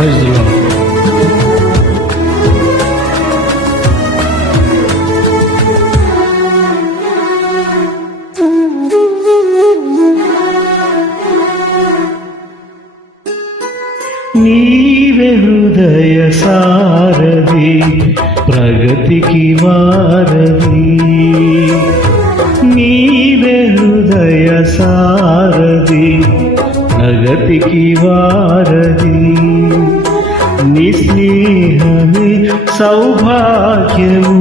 Praise the lord. నీవే హృదయ సారథి ప్రగతికి వారధి, నీవే హృదయ సారథి ప్రగతికి వారధి. నీ స్నేహమే సౌభాగ్యము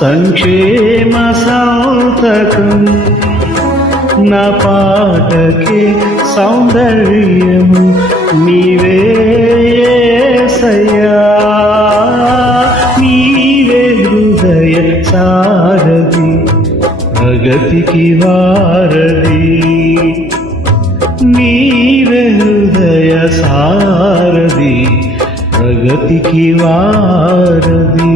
సంక్షేమ సౌతకం, నా పాటకే సౌందర్యము నీవే యేసయ్యా. నీవే హృదయ సారథి ప్రగతికి వారధి, నీవే హృదయ సారథి ప్రగతికి వారధి.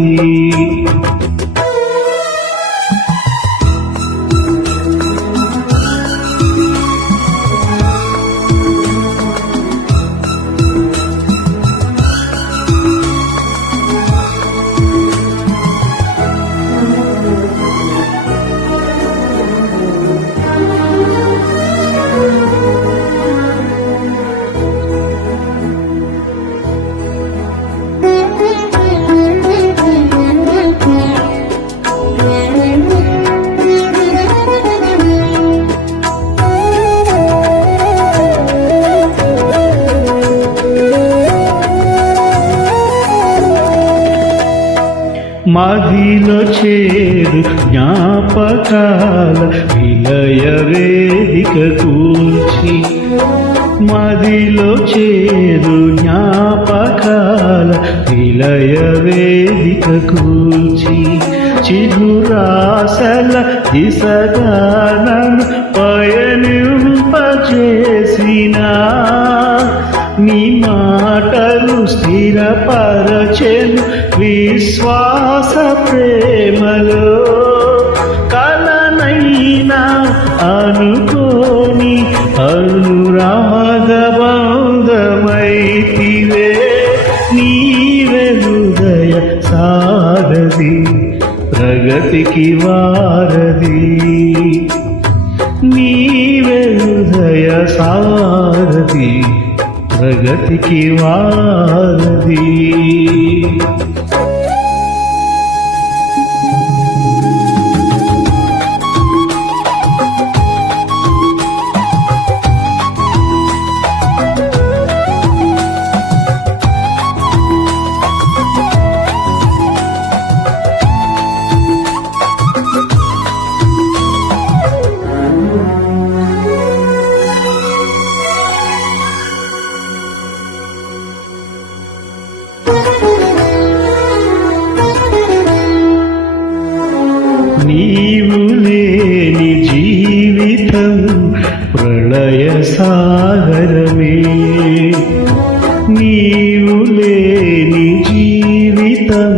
మదిలో చేరు జ్ఞాపకాల విలయ వేదిక కూర్చి, మదిలో చేరు జ్ఞాపకాల విలయ వేదిక కూర్చి, చిగురాసల దిశగా నన్ను పయనింపచేసినా, నీ మాటలు స్థిరపరచెను విశ్వాస ప్రేమలో. కలనైనా అనుకోని అనురాగ బంధమైతివే, నీవే హృదయ సారథి ప్రగతికి వారధి, నీవే హృదయ సారథి ప్రగతికి వారధి. నీవు లేని జీవితం ప్రళయ సాగరమే, నీవు లేని జీవితం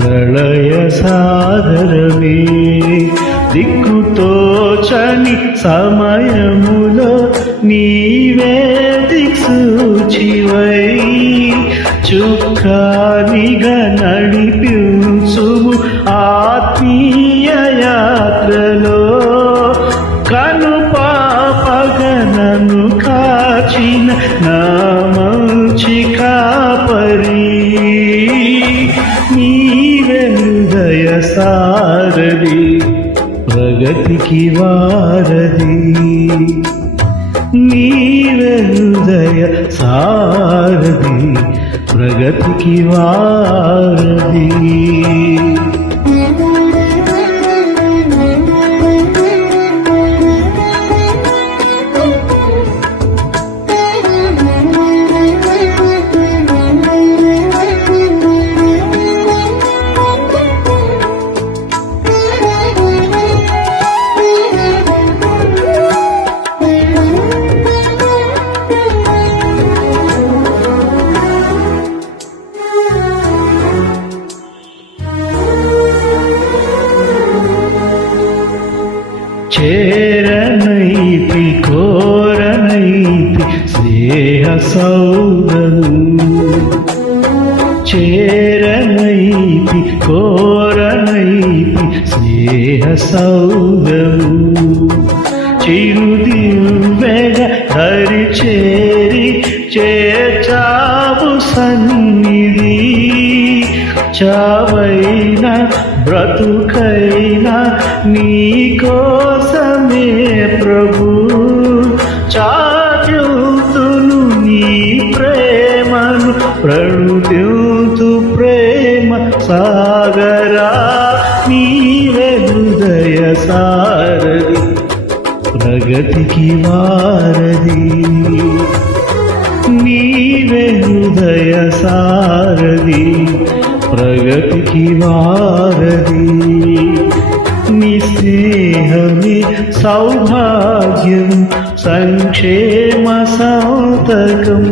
ప్రళయ సాగరమే. దిక్కుతోచని సమయములో నీవే దిక్సూచివై, చుక్కానిగా నడిపించుము ఆత్మీయ యాత్రలో. కను పాపగనను కాచిన నా మంచి కాపరి, నీవే హృదయ సారథి ప్రగతికి వారధి, నీవే హృదయ సారథి ప్రగతికి వారధి. చేరనైతి కోరనైతి స్నేహ సౌదము, చేరనైతి కోరనైతి స్నేహ సౌగము చిరుదివ్వెగా హరి చేరి చేర్చావు సన్నిధి చావైనా బ్రతుకైనా నీ కోసమే ప్రభు చాటుతును నీ ప్రేమను ప్రణుతింతు ప్రేమ సాగరా నీవే హృదయ సారథి ప్రగతికి వారధి నీవే హృదయ సారథి ప్రగతికి వారధి నీ స్నేహమే సౌభాగ్యం సంక్షేమ సౌతకం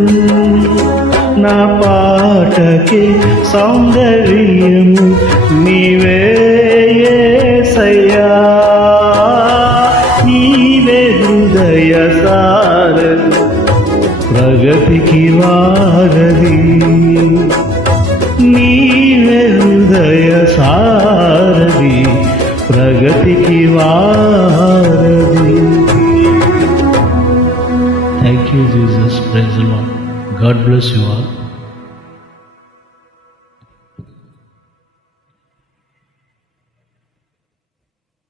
నా పాటకే సౌందర్యము నీవే యేసయ్యా నీవే హృదయ సారథి ప్రగతికి వారధి నీవే హృదయ సారథి ప్రగతికి వారధి. Thank you, Jesus. Praise the Lord. God bless you all.